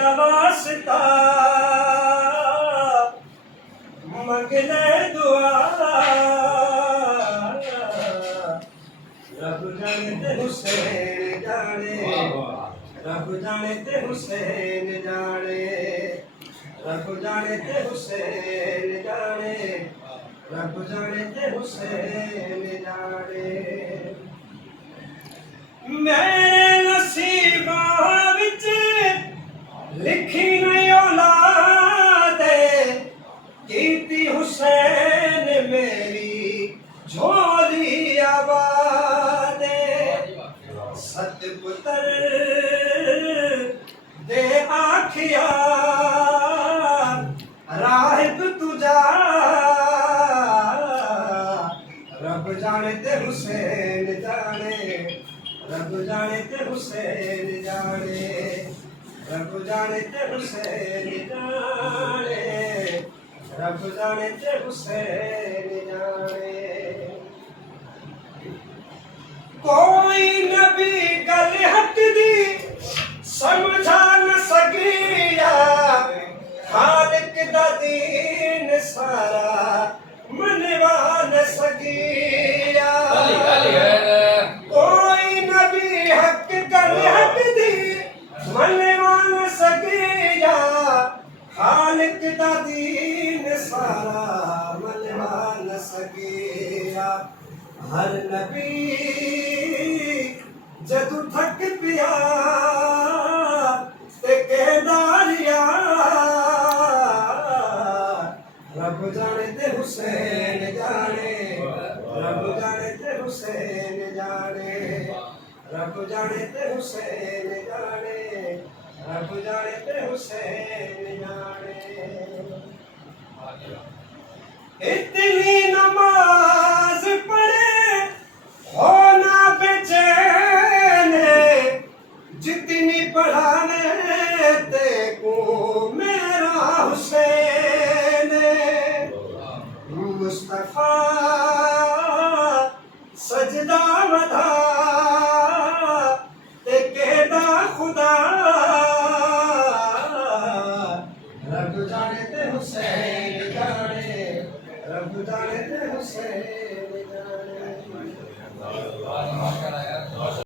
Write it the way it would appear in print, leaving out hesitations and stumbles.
दा वास्ता मंगले दुआ रब जाने ते हुसैन जाने रब जाने ते हुसैन जाने रब जाने ते हुसैन जाने रब जाने ते हुसैन जाने मेरे नसीबां विच लिखी नहीं औलाद कीती हुसैन मेरी झोली आबाद सत पुत्र दे आखिया राहिब तुझा रब जाने ते हुसैन जाने रब जाने ते हुसैन जाने रब जाने ते हुसैन जाने रब जाने ते हुसैन जाने कोई नबी गल हक दी समझा न सकिया खालिक दा दीन सारा मनवा न सकिया कोई नबी हक गल हक दी मनवा न सकिया खालिक दा दीन सारा मनवा न सकिया हर नबी जदू थक पिया ते कहदारिया रब जाने ते हुसैन जाने रब जाने ते हुसैन जाने रब जाने ते हुसैन जाने रब जाने ते हुसैन जाने इतनी नमाज पढ़े होना बेचैन जितनी पढ़ाने ते को मेरा हुसैन मुस्तफा सजदा वधा ते कहदा खुदा रब जाने ते हुसैन जाने रब जाने ते हुसैन